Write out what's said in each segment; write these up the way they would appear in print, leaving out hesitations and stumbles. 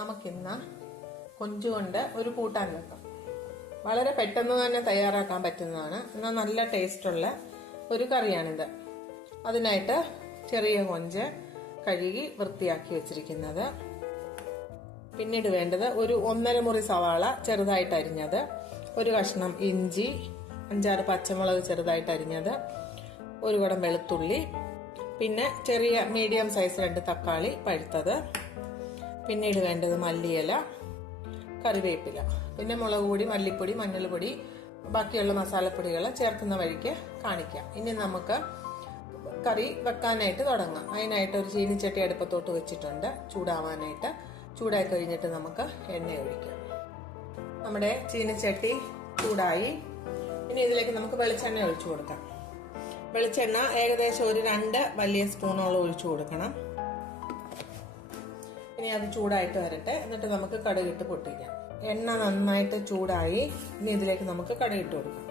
നമുക്കിന്ന് കൊഞ്ചുകൊണ്ട് ഒരു കൂട്ടാൻ വെക്കാം. വളരെ പെട്ടെന്ന് തന്നെ തയ്യാറാക്കാൻ പറ്റുന്നതാണ്. എന്നാൽ നല്ല ടേസ്റ്റുള്ള ഒരു കറിയാണിത്. അതിനായിട്ട് ചെറിയ കൊഞ്ച് കഴുകി വൃത്തിയാക്കി വെച്ചിരിക്കുന്നത്. പിന്നീട് വേണ്ടത് ഒരു 1.5 മുറി സവാള ചെറുതായിട്ട് അരിഞ്ഞത്, ഒരു കഷ്ണം ഇഞ്ചി, 5-6 പച്ചമുളക് ചെറുതായിട്ട് അരിഞ്ഞത്, ഒരു കുടം വെളുത്തുള്ളി, പിന്നെ ചെറിയ മീഡിയം സൈസ് 2 തക്കാളി പഴുത്തത്. പിന്നീട് വേണ്ടത് മല്ലിയില, കറിവേപ്പില, പിന്നെ മുളക് പൊടി, മല്ലിപ്പൊടി, മഞ്ഞൾപ്പൊടി, ബാക്കിയുള്ള മസാലപ്പൊടികൾ ചേർക്കുന്ന വഴിക്ക് കാണിക്കാം. ഇനി നമുക്ക് കറി വെക്കാനായിട്ട് തുടങ്ങാം. അതിനായിട്ട് ഒരു ചീനിച്ചട്ടി അടുപ്പത്തോട്ട് വെച്ചിട്ടുണ്ട് ചൂടാവാനായിട്ട്. ചൂടായി കഴിഞ്ഞിട്ട് നമുക്ക് എണ്ണ ഒഴിക്കാം. നമ്മുടെ ചീനിച്ചട്ടി ചൂടായി. ഇനി ഇതിലേക്ക് നമുക്ക് വെളിച്ചെണ്ണ ഒഴിച്ചു കൊടുക്കാം. വെളിച്ചെണ്ണ ഏകദേശം ഒരു 2 വലിയ സ്പൂണോളം ഒഴിച്ചു കൊടുക്കണം. ഇനി അത് ചൂടായിട്ട് വരട്ടെ. എന്നിട്ട് നമുക്ക് കടുകിട്ട് പൊട്ടിക്കാം. എണ്ണ നന്നായിട്ട് ചൂടായി. ഇനി ഇതിലേക്ക് നമുക്ക് കടുകിട്ട് കൊടുക്കാം.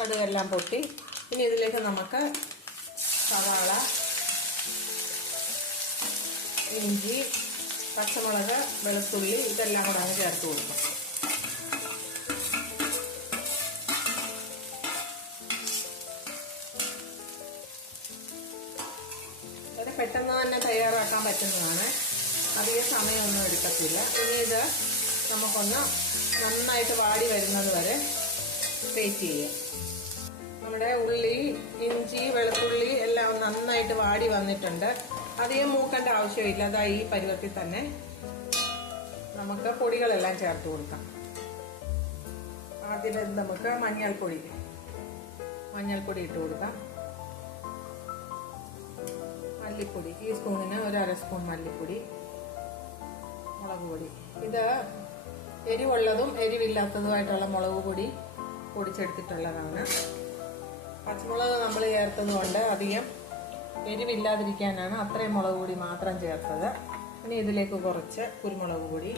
കടുകെല്ലാം പൊട്ടി. ഇനി ഇതിലേക്ക് നമുക്ക് സവാള, ഇഞ്ചി, പച്ചമുളക്, വെളുത്തുള്ളി ഇതെല്ലാം കൂടെ അങ്ങ് ചേർത്ത് കൊടുക്കും. ഇത് പെട്ടെന്ന് തന്നെ തയ്യാറാക്കാൻ പറ്റുന്നതാണ്. അധികം സമയമൊന്നും എടുക്കത്തില്ല. ഇനി ഇത് നമുക്കൊന്ന് നന്നായിട്ട് വാടി വരുന്നത് വരെ വെയിറ്റ് ചെയ്യാം. നമ്മുടെ ഉള്ളി, ഇഞ്ചി, വെളുത്തുള്ളി എല്ലാം നന്നായിട്ട് വാടി വന്നിട്ടുണ്ട്. അധികം മൂക്കേണ്ട ആവശ്യമില്ല. അതാ ഈ പരുവത്തിൽ തന്നെ നമുക്ക് പൊടികളെല്ലാം ചേർത്ത് കൊടുക്കാം. ആദ്യം നമുക്ക് മഞ്ഞൾപ്പൊടി ഇട്ട് കൊടുക്കാം. മല്ലിപ്പൊടി ഈ സ്പൂണിന് ഒരു 1/2 സ്പൂൺ മല്ലിപ്പൊടി, മുളക് പൊടി. ഇത് എരിവുള്ളതും എരിവില്ലാത്തതുമായിട്ടുള്ള മുളക് പൊടി പൊടിച്ചെടുത്തിട്ടുള്ളതാണ്. പച്ചമുളക് നമ്മൾ ചേർത്തത് കൊണ്ട് അധികം എരിവില്ലാതിരിക്കാനാണ് അത്രയും മുളക് പൊടി മാത്രം ചേർത്തത്. ഇനി ഇതിലേക്ക് കുറച്ച് കുരുമുളക് പൊടി,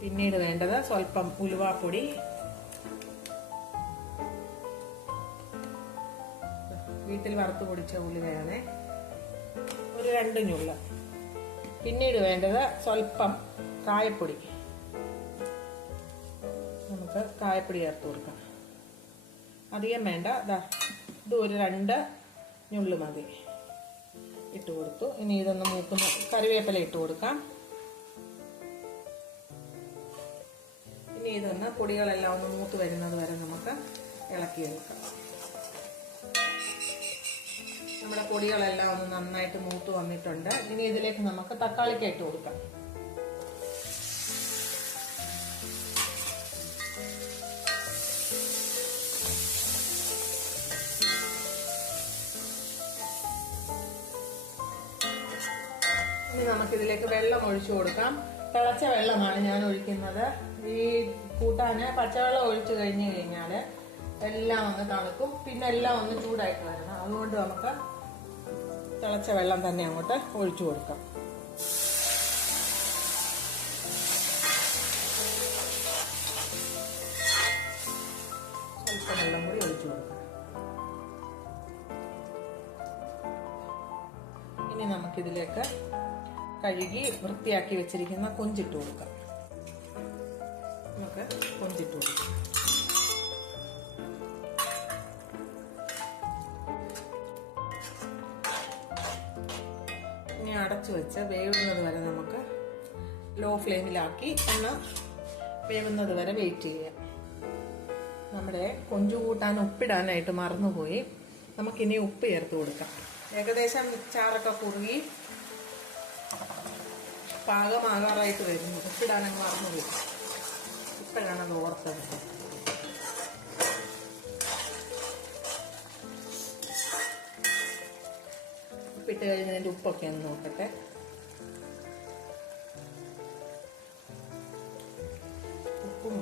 പിന്നീട് വേണ്ടത് സ്വല്പം ഉലുവാപ്പൊടി, വീട്ടിൽ വറുത്ത് പൊടിച്ച ഉലുവയാണ്, ഒരു 2 ഞുള്ള്. പിന്നീട് വേണ്ടത് സ്വല്പം കായപ്പൊടി. നമുക്ക് കായപ്പൊടി ചേർത്ത് കൊടുക്കാം. അധികം വേണ്ട. ഇത് ഒരു 2 ഞുള്ള് മതി. ഇട്ട് കൊടുത്തു. ഇനി ഇതൊന്ന് മൂക്കുന്ന കറിവേപ്പില ഇട്ട് കൊടുക്കാം. ഇനി ഇതൊന്ന് പൊടികളെല്ലാം ഒന്ന് മൂത്ത് വരുന്നത് വരെ നമുക്ക് ഇളക്കി എടുക്കാം. നമ്മുടെ പൊടികളെല്ലാം ഒന്ന് നന്നായിട്ട് മൂത്ത് വന്നിട്ടുണ്ട്. ഇനി ഇതിലേക്ക് നമുക്ക് തക്കാളിക്ക് ഇട്ട് കൊടുക്കാം. ഇനി നമുക്കിതിലേക്ക് വെള്ളം ഒഴിച്ചു കൊടുക്കാം. തിളച്ച വെള്ളമാണ് ഞാൻ ഒഴിക്കുന്നത്. ഈ കൂട്ടാന് പച്ചവെള്ളം ഒഴിച്ചു കഴിഞ്ഞാൽ എല്ലാം ഒന്ന് തണുക്കും. പിന്നെ എല്ലാം ഒന്ന് ചൂടായിട്ട് വരണം. അതുകൊണ്ട് നമുക്ക് തിളച്ച വെള്ളം തന്നെ അങ്ങോട്ട് ഒഴിച്ചു കൊടുക്കാം. സ്വല്പം വെള്ളം കൂടി ഒഴിച്ചു കൊടുക്കാം. ഇനി നമുക്കിതിലേക്ക് കഴുകി വൃത്തിയാക്കി വെച്ചിരിക്കുന്ന കൊഞ്ചിട്ട് കൊടുക്കാം. നമുക്ക് കൊഞ്ചിട്ട് കൊടുക്കാം. ഇനി അടച്ചു വെച്ച് വേവുന്നത് വരെ നമുക്ക് ലോ ഫ്ലെയിമിലാക്കി ഒന്ന് വേവുന്നത് വരെ വെയിറ്റ് ചെയ്യാം. നമ്മുടെ കൊഞ്ചു കൂട്ടാൻ ഉപ്പിടാനായിട്ട് മറന്നുപോയി. നമുക്കിനി ഉപ്പ് ചേർത്ത് കൊടുക്കാം. ഏകദേശം ചാറൊക്കെ കുറുകി പാകമാകാറായിട്ട് വരുന്നു. ഉപ്പിടാനങ്ങ് മറന്നുപോയി. ഇപ്പോഴാണ് അത് ഓർത്തത്. ഉപ്പിട്ട് കഴിഞ്ഞതിൻ്റെ ഉപ്പൊക്കെ ഒന്ന് നോക്കട്ടെ. ഉപ്പും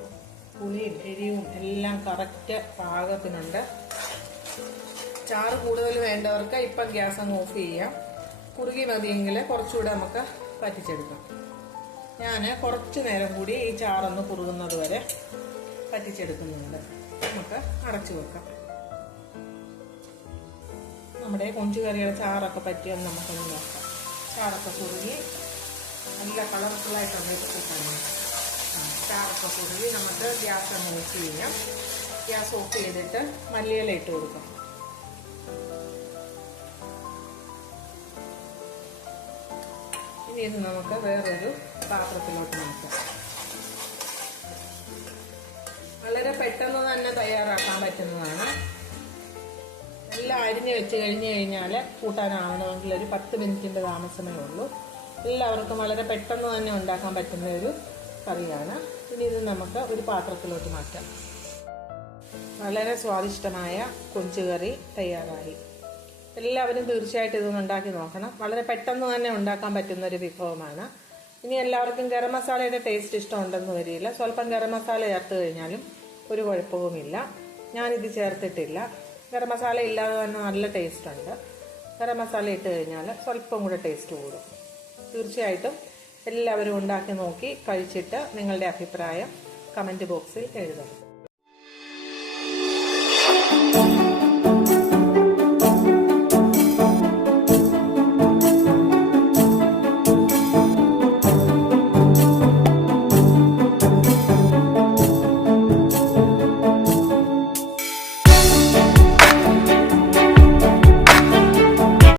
പുളിയും എരിവും എല്ലാം കറക്റ്റ് പാകത്തിനുണ്ട്. ചാറ് കൂടുതൽ വേണ്ടവർക്ക് ഇപ്പം ഗ്യാസ് അങ്ങ് ഓഫ് ചെയ്യാം. കുറുകി മതിയെങ്കിൽ കുറച്ചുകൂടെ നമുക്ക് പറ്റിച്ചെടുക്കാം. ഞാൻ കുറച്ച് നേരം കൂടി ഈ ചാറൊന്ന് കുറുകുന്നത് വരെ പറ്റിച്ചെടുക്കുന്നുണ്ട്. നമുക്ക് അടച്ചു വെക്കാം. നമ്മുടെ കൊഞ്ചു കറിയുടെ ചാറൊക്കെ പറ്റിയൊന്ന് നമുക്കൊന്ന് നോക്കാം. ചാറൊക്കെ കുറുകി നല്ല കളർഫുള്ളായിട്ടുണ്ട് കൂട്ടാൻ. ചാറൊക്കെ കുറുകി നമുക്ക് ഗ്യാസ് അങ്ങ് ഓഫ് ചെയ്യാം. ഗ്യാസ് ഓഫ് ചെയ്തിട്ട് മല്ലിയില ഇട്ട് കൊടുക്കാം. ഇനി ഇത് നമുക്ക് വേറൊരു പാത്രത്തിലോട്ട് മാറ്റാം. വളരെ പെട്ടെന്ന് തന്നെ തയ്യാറാക്കാൻ പറ്റുന്നതാണ്. എല്ലാം അരിഞ്ഞ് വെച്ച് കഴിഞ്ഞ് കഴിഞ്ഞാൽ കൂട്ടാനാവണമെങ്കിൽ ഒരു 10 മിനിറ്റിൻ്റെ താമസമേ ഉള്ളൂ. എല്ലാവർക്കും വളരെ പെട്ടെന്ന് തന്നെ ഉണ്ടാക്കാൻ പറ്റുന്ന ഒരു കറിയാണ്. ഇനി ഇത് നമുക്ക് ഒരു പാത്രത്തിലോട്ട് മാറ്റാം. വളരെ സ്വാദിഷ്ടമായ കൊഞ്ചുകറി തയ്യാറായി. എല്ലാവരും തീർച്ചയായിട്ടും ഇതൊന്ന് ഉണ്ടാക്കി നോക്കണം. വളരെ പെട്ടെന്ന് തന്നെ ഉണ്ടാക്കാൻ പറ്റുന്ന ഒരു വിഭവമാണ്. ഇനി എല്ലാവർക്കും ഗരം മസാലയുടെ ടേസ്റ്റ് ഇഷ്ടമുണ്ടെന്ന് വരില്ല. സ്വല്പം ഗരം മസാല ചേർത്ത് കഴിഞ്ഞാലും ഒരു കുഴപ്പവുമില്ല. ഞാനിത് ചേർത്തിട്ടില്ല. ഗരം മസാല ഇല്ലാതെ തന്നെ നല്ല ടേസ്റ്റ് ഉണ്ട്. ഗരം മസാല ഇട്ട് കഴിഞ്ഞാൽ സ്വല്പം കൂടെ ടേസ്റ്റ് കൂടും. തീർച്ചയായിട്ടും എല്ലാവരും ഉണ്ടാക്കി നോക്കി കഴിച്ചിട്ട് നിങ്ങളുടെ അഭിപ്രായം കമൻറ്റ് ബോക്സിൽ എഴുതണം.